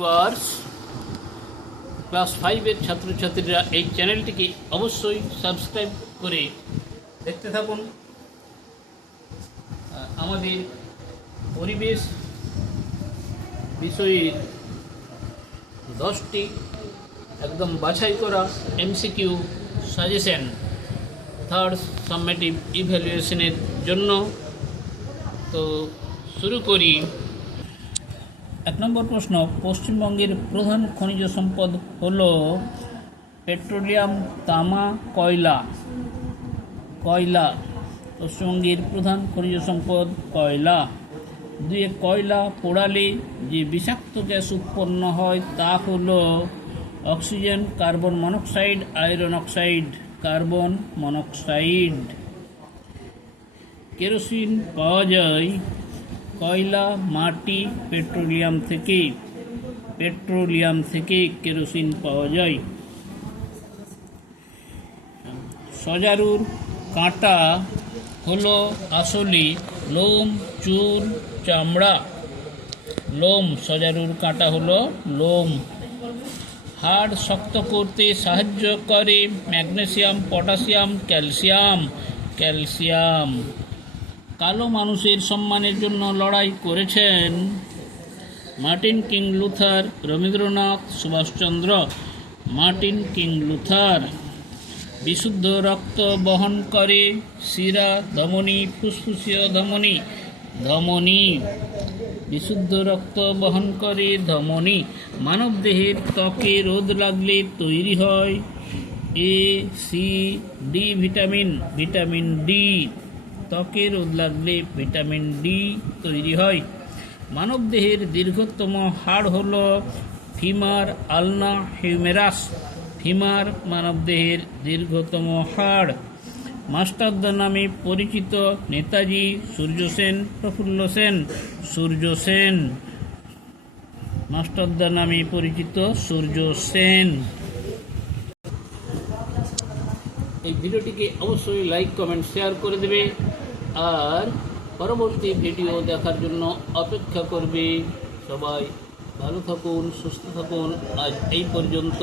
Viewers, class 5-এর ছাত্রছাত্রীরা এই চ্যানেলটিকে অবশ্যই সাবস্ক্রাইব করে দেখতে থাকুন। আমাদের পরিবেশ বিষয়ের 10টি একদম বাছাই করা এমসিকিউ সাজেশন থার্ড সামেটিভ ইভ্যালুয়েশনের জন্য। তো শুরু করি। 1 নম্বর প্রশ্ন, পশ্চিমবঙ্গের প্রধান খনিজ সম্পদ হল পেট্রোলিয়াম, তামা, কয়লা। পশ্চিমবঙ্গের প্রধান খনিজ সম্পদ কয়লা। 2, কয়লা পোড়ালে যে বিষাক্ত গ্যাস উৎপন্ন হয় তা হল oxygen, carbon monoxide, iron oxide. Carbon monoxide. Kerosene পাওয়া যায় কয়লা, মাটি, পেট্রোলিয়াম থেকে কেরোসিন পাওয়া যায়। সজারুর কাঁটা হলো আসলে লোম, চুল, চামড়া। সজারুর কাঁটা হলো লোম। হাড় শক্ত করতে সাহায্য করে ম্যাগনেসিয়াম, পটাশিয়াম, ক্যালসিয়াম। কালো মানুষের সম্মানের জন্য লড়াই করেছেন Martin King Luther, Rabindranath, Subhash Chandra. বিশুদ্ধ রক্ত বহন করে শিরা, ধমনী, ফুসফুসীয় ধমনী। বিশুদ্ধ রক্ত বহন করে ধমনী। মানবদেহের ত্বকে রোদ লাগলে তৈরি হয় A, C, D vitamin D. ত্বকে রোদ লাগলে ভিটামিন ডি তৈরি হয়। মানবদেহের দীর্ঘতম হাড় হল ফিমার, আলনা, হিউমেরাস। মানবদেহের দীর্ঘতম হাড়। মাস্টারদা নামে পরিচিত নেতাজি সূর্য সেন, প্রফুল্ল সেন। মাস্টারদা নামে পরিচিত সূর্য সেন। এই ভিডিওটিকে অবশ্যই লাইক, কমেন্ট, শেয়ার করে দেবে আর পরবর্তী ভিডিও দেখার জন্য অপেক্ষা করবে। সবাই ভালো থাকুন, সুস্থ থাকুন। আজ এই পর্যন্ত।